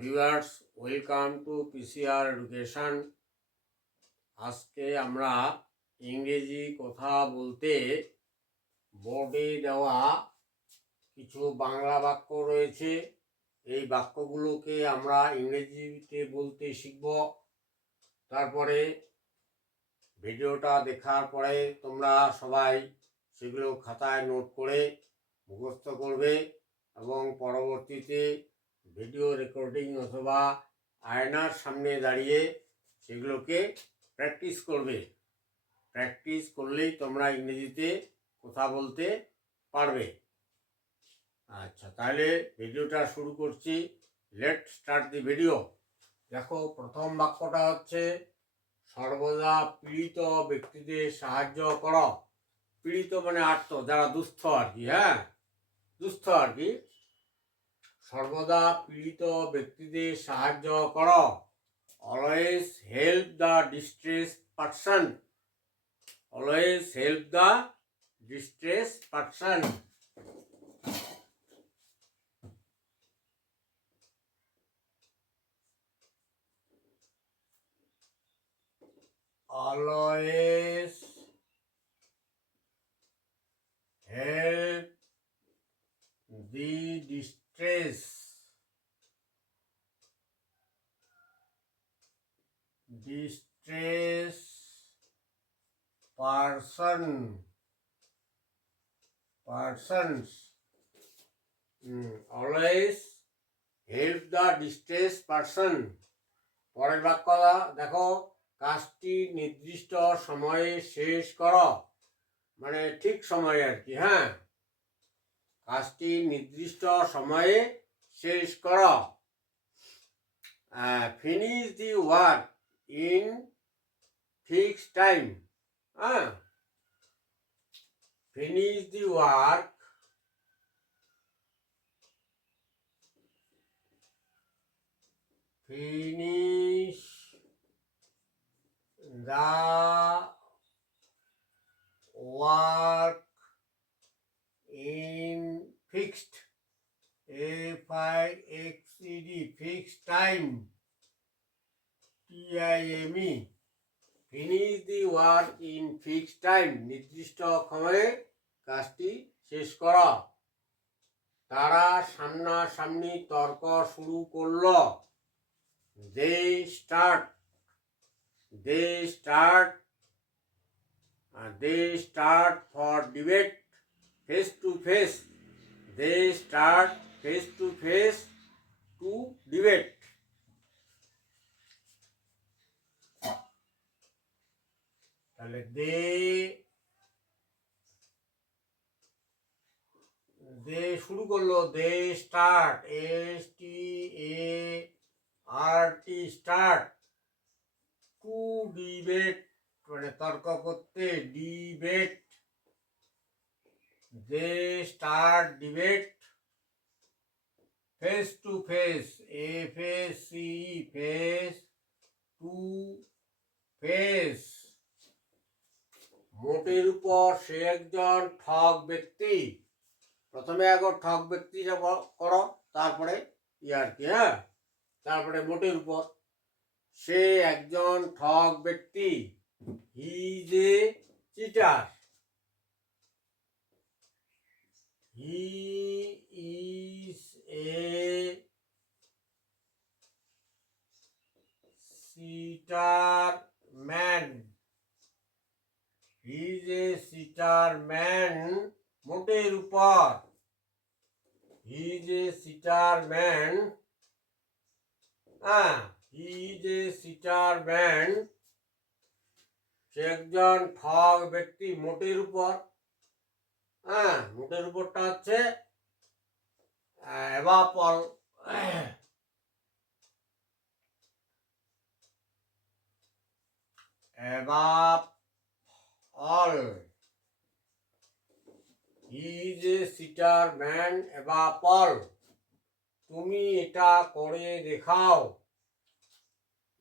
Viewers, welcome to PCR education. আজকে আমরা ইংরেজি কথা বলতে বোর্ডে দেওয়া কিছু বাংলা বাক্য রয়েছে। এই বাক্যগুলোকে আমরা ইংরেজিতে বলতে শিখব। তারপরে ভিডিওটা দেখার পরে তোমরা সবাই সেগুলো খাতায় নোট করে মুখস্থ করবে এবং পরবর্তীতে ভিডিও রেকর্ডিং অথবা আয়নার সামনে দাঁড়িয়ে সেগুলোকে প্র্যাকটিস করবে। প্র্যাকটিস করলেই তোমরা ইংরেজিতে কথা বলতে পারবে। আচ্ছা, তাহলে ভিডিওটা শুরু করছি। Let start the video. দেখো, প্রথম বাক্যটা হচ্ছে সর্বদা পীড়িত ব্যক্তিদের সাহায্য করো। পীড়িত মানে আর্ত, যারা দুস্থ আর কি। দুস্থ আর কি। সর্বদা পীড়িত ব্যক্তিদের সাহায্য করো। Always help the distress person. Always help the distress person. Always help the distress persons. Always help the distressed person. পরের বাক্যটা দেখো, কাজটি নির্দিষ্ট সময়ে শেষ করো। মানে ঠিক সময়ে আর কি। কাজটি নির্দিষ্ট সময়ে শেষ করো। Finish the work in fixed time. Finish the work finish the work in fixed fixed time time. finish the work in fixed time, নির্দিষ্ট সময়ে কাজটি শেষ করা। তারা সামনাসামনি তর্ক শুরু করলো। they start for debate face to face. they start face to face to debate. তাহলে দে শুরু করলো। They start start to debate মানে তর্ক করতে। Debate. They start debate face to face face to face. মোটের উপর সে একজন ঠক ব্যক্তি। প্রথমে একবার ঠক ব্যক্তিটা করো, তারপরে আর কি। তারপরে মোটের উপর। সে একজন ঠক ব্যক্তি। He is a cheater. He is a cheater man. He is a cheater man মোটের উপর। He is a cheater man. He is a cheater man. সে একজন ঠক ব্যক্তি মোটের উপর। মোটের উপরটা হচ্ছে এভাপল। এভাপল। He is a cheater man এভাপল। তুমি এটা করে দেখাও।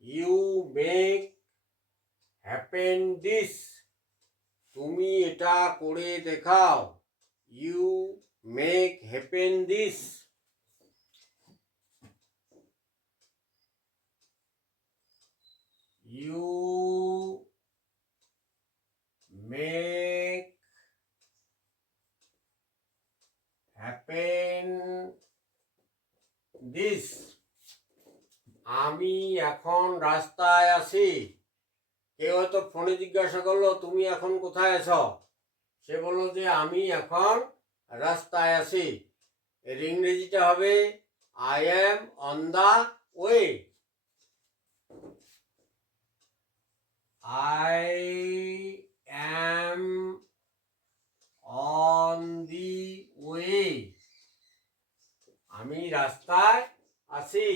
You make happen this. তুমি এটা করে দেখাও। You make happen this. আমি এখন রাস্তায় আছি। কেউ হয়তো ফোনে জিজ্ঞাসা করলো তুমি এখন কোথায় আছো, সে বললো যে আমি এখন রাস্তায় আছি। এর ইংরেজিটা হবে I am on the way. I am on the way, আমি রাস্তায় আছি।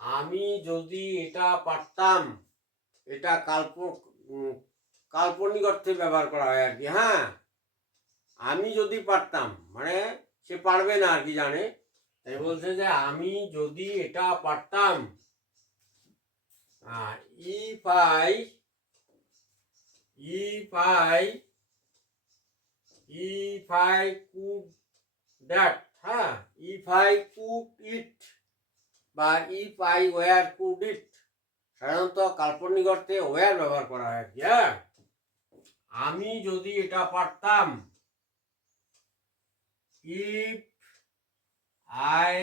আমি যদি এটা পারতাম, এটা কাল্পনিক অর্থে ব্যবহার করা হয় আর কি। হ্যাঁ, আমি যদি পারতাম মানে সে পারবে না আর কি, জানে, তাই বলছে যে আমি যদি এটা পারতাম। If I if I if I could that, হ্যাঁ, ইফ আই কুড ইট বা ইফ আই ওয়ার কুড ইট, সাধারণত কাল্পনিক অর্থে ওয়ার ব্যবহার করা হয় আর কি। হ্যাঁ, আমি যদি এটা পারতাম, if I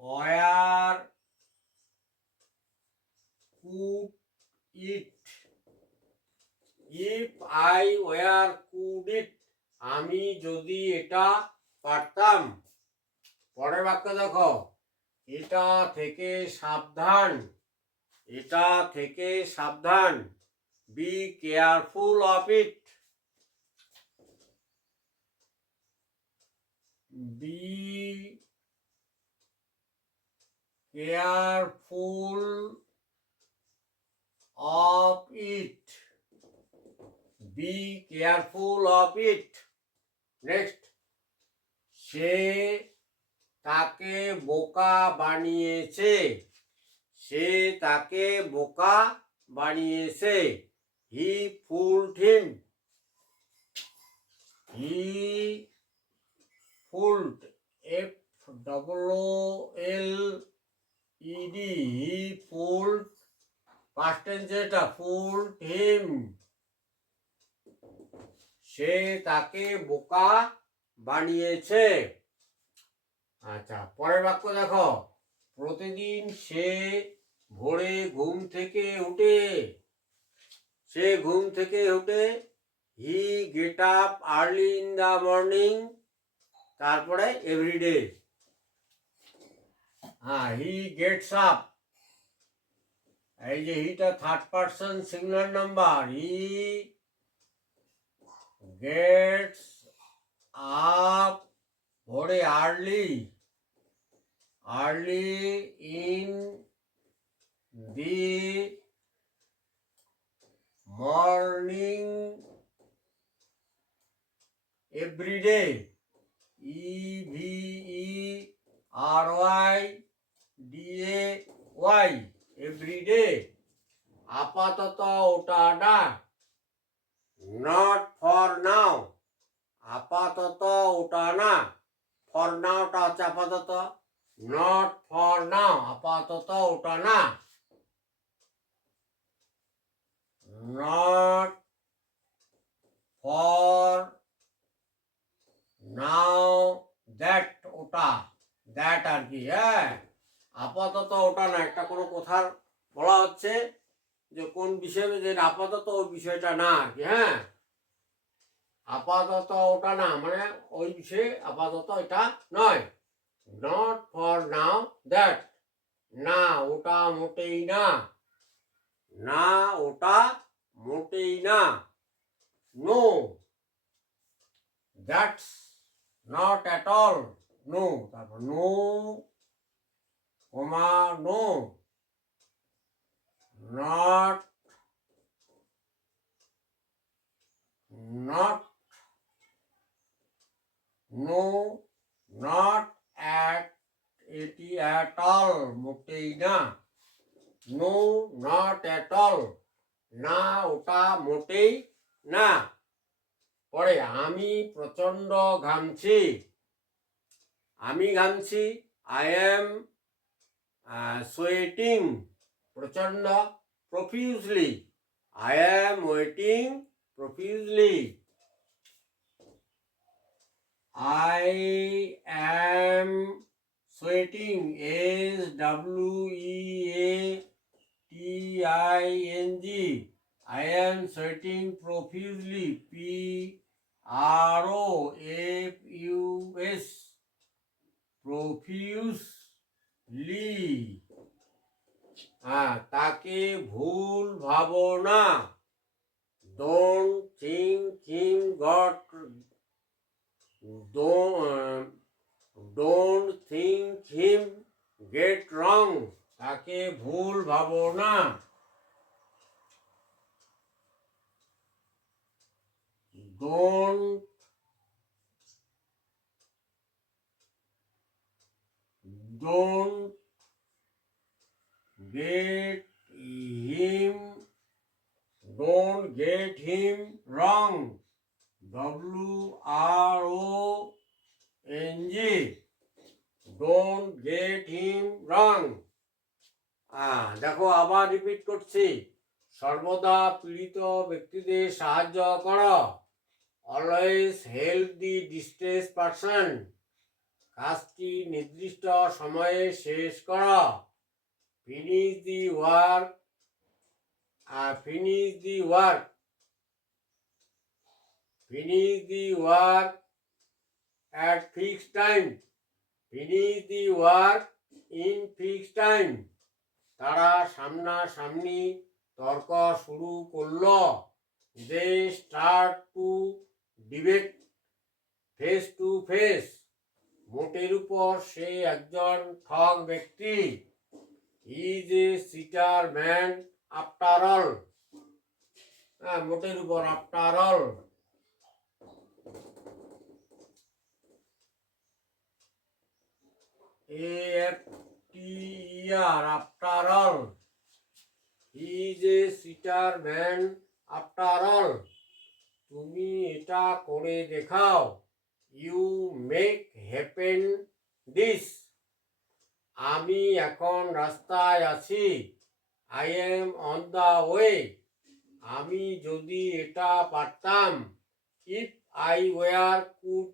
were could it, if I were could it, আমি যদি এটা পারতাম। পরের বাক্য দেখো, এটা থেকে সাবধান, এটা থেকে সাবধান, be careful of it, be careful of it, be careful of it. Next, সে তাকে বোকা বানিয়েছে, সে তাকে বোকা বানিয়েছে, he fooled him, he fooled, F double O L E D, he fooled, past টেন্সে এটা, ফুলড হিম, সে তাকে বোকা বানিয়েছে। আচ্ছা, পরের বাক্য দেখো, প্রতিদিন সে ভোরে ঘুম থেকে উঠে, সে ঘুম থেকে উঠে, he get up early in the morning, তারপরে এভরিডে, হ্যাঁ, হি গেটস আপ, এই যে হিটা third person singular number, he gets up, ভোরে early, early in the morning everyday, EVERYDAY, everyday. আপাতত ওটা না, নট ফর নাও, আপাতত ওটা না, ফর নাওটা হচ্ছে আপাতত, নট ফর নাও, আপাতত ওটা না, নট ফর নাও দ্যাট, ওটা, দ্যাট আর কি। হ্যাঁ, আপাতত ওটা না, একটা কোনো কথার বলা হচ্ছে যে কোন বিষয়ে, যে আপাতত ওই বিষয়টা না আর কি। হ্যাঁ, আপাতত ওটা না মানে ওই বিষয়ে আপাতত এটা নয়, নট ফর নাও দ্যাট, না ওটা মোটেই না, না ওটা মোটেই না, no that's not at all, no, তারপর no comma no, not, not, no, not at, এটি অ্যাট অল, মোটেই না, নো নট অ্যাট অল, না ওটা মোটেই না। পরে, আমি প্রচণ্ড ঘামছি, আমি ঘামছি, আই এম সোয়েটিং, প্রচণ্ড, প্রফিউজলি, আই এম ওয়েটিং প্রফিউজলি, I am sweating, SWEATING. I am sweating profusely, PROFUS, profusely. তাকে ভুল ভাবো না, don't think him don't think him get wrong. তাকে ভুল ভাবো না, don't get him wrong, WRONG, don't get him wrong. দেখো আবার রিপিট করছি, সর্বদা পীড়িত ব্যক্তিদের সাহায্য করো, অলওয়েজ হেল্প দি ডিস্ট্রেস পারসন, কাজটি নির্দিষ্ট সময়ে শেষ করো, finish the work at fixed time, finish the work in fixed time. তারা সামনাসামনি তর্ক শুরু করলো, they start to debate face to face. মোটের উপর সে একজন ঠগ ব্যক্তি, he is a cheater man after all. মোটের উপর after all. AFTER, after all. He is a cheater man after all. তুমি এটা করে দেখাও, you make happen this. আমি এখন রাস্তায় আছি, I am on the way. আমি যদি এটা পারতাম, if I were could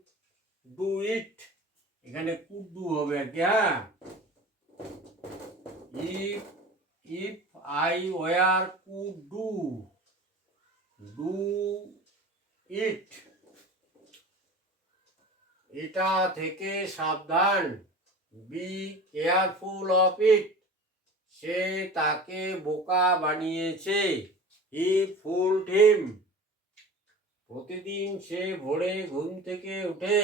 do it. এখানে could do হবে আর কি, if I were could do it. এটা থেকে সাবধান, be careful of it. সে তাকে বোকা বানিয়েছে, he fooled him. প্রতিদিন সে ভোরে ঘুম থেকে উঠে,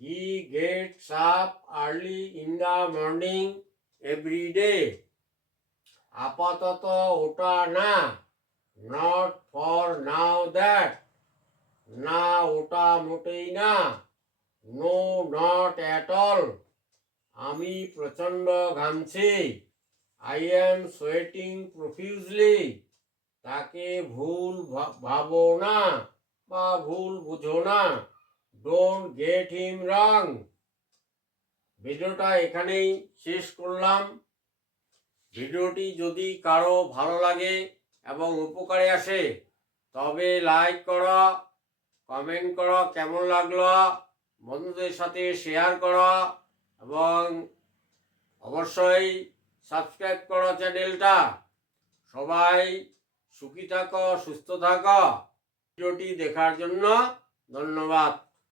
he gets up early in the morning every day. আপাতত ওটা না, not for now that. না ওটা মোটেই না, no not at all. আমি প্রচণ্ড ঘামছি, I am sweating profusely. তাকে ভুল ভাবো না বা ভুল বুঝো না, don't get him wrong. ভিডিওটা এখানেই শেষ করলাম। ভিডিওটি যদি কারো ভালো লাগে এবং উপকারে আসে তবে লাইক করো, কমেন্ট করো কেমন লাগলো, বন্ধুদের সাথে শেয়ার করো এবং অবশ্যই সাবস্ক্রাইব করো চ্যানেলটা। সবাই সুখী থাকো, সুস্থ থাকো। ভিডিওটি দেখার জন্য ধন্যবাদ।